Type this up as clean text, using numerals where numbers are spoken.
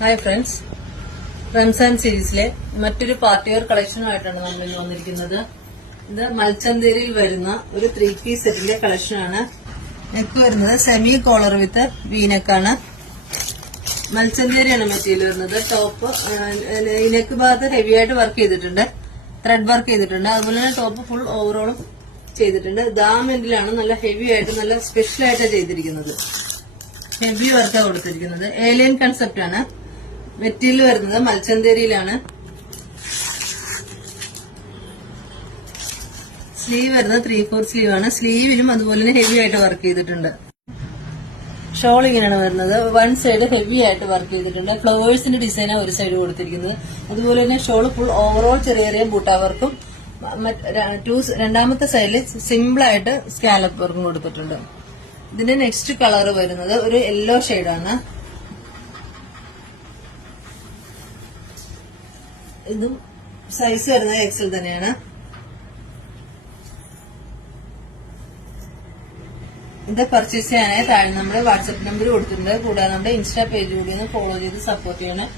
Hi friends, Ramzan സീരീസിലെ മറ്റൊരു party wear കളക്ഷനുമായിട്ടാണ് നമ്മൾ ഇന്ന് വന്നിരിക്കുന്നത്. ഇത് മൽച്ചന്തേരിയിൽ വരുന്ന ഒരു 3 പീസ് സെറ്റിന്റെ കളക്ഷനാണ്. നെക്ക് വരുന്നത് സെമി കോളർ വിത്ത് വീനെക്കാണ്. മൽച്ചന്തേരിയാണ് മെറ്റീരിയൽ വരുന്നത്. ടോപ്പ് നെക്ക് ഭാഗത്ത് ഹെവി ആയിട്ട് വർക്ക് ചെയ്തിട്ടുണ്ട്, ത്രെഡ് വർക്ക് ചെയ്തിട്ടുണ്ട്. അതുപോലെ തന്നെ ടോപ്പ് ഫുൾ ഓവറോളും ചെയ്തിട്ടുണ്ട്. ദാമെന്റിലാണ് നല്ല ഹെവി ആയിട്ട് നല്ല സ്പെഷ്യൽ ആയിട്ടാണ് ചെയ്തിരിക്കുന്നത്. ഹെവി വർക്കാണ് കൊടുത്തിരിക്കുന്നത്. ഏലിയൻ കൺസെപ്റ്റ് ആണ്. മെറ്റീരിയൽ വരുന്നത് മൽച്ചന്തേരിയിലാണ്. സ്ലീവ് വരുന്നത് 3/4 സ്ലീവ് ആണ്. സ്ലീവിലും അതുപോലെ തന്നെ ഹെവി ആയിട്ട് വർക്ക് ചെയ്തിട്ടുണ്ട്. ഷോൾ ഇങ്ങനെയാണ് വരുന്നത്. വൺ സൈഡ് ഹെവി ആയിട്ട് വർക്ക് ചെയ്തിട്ടുണ്ട്. ഫ്ലവേഴ്സിന്റെ ഡിസൈനാണ് ഒരു സൈഡ് കൊടുത്തിരിക്കുന്നത്. അതുപോലെ തന്നെ ഷോൾ ഫുൾ ഓവറോൾ ചെറിയ ചെറിയ ബൂട്ടാ വർക്കും രണ്ടാമത്തെ സൈഡിൽ സിമ്പിൾ ആയിട്ട് സ്കാലപ്പ് വർക്കും കൊടുത്തിട്ടുണ്ട്. ഇതിന്റെ നെക്സ്റ്റ് കളർ വരുന്നത് ഒരു യെല്ലോ ഷെയ്ഡാണ്. ഇതും സൈസ് വരുന്നത് എക്സൽ തന്നെയാണ്. ഇത് പർച്ചേസ് ചെയ്യാനായി താഴെ നമ്മുടെ വാട്സ്ആപ്പ് നമ്പർ കൊടുത്തിട്ടുണ്ട്. കൂടാതെ നമ്മുടെ ഇൻസ്റ്റാ പേജ് കൂടി ഒന്ന് ഫോളോ ചെയ്ത് സപ്പോർട്ട് ചെയ്യണം.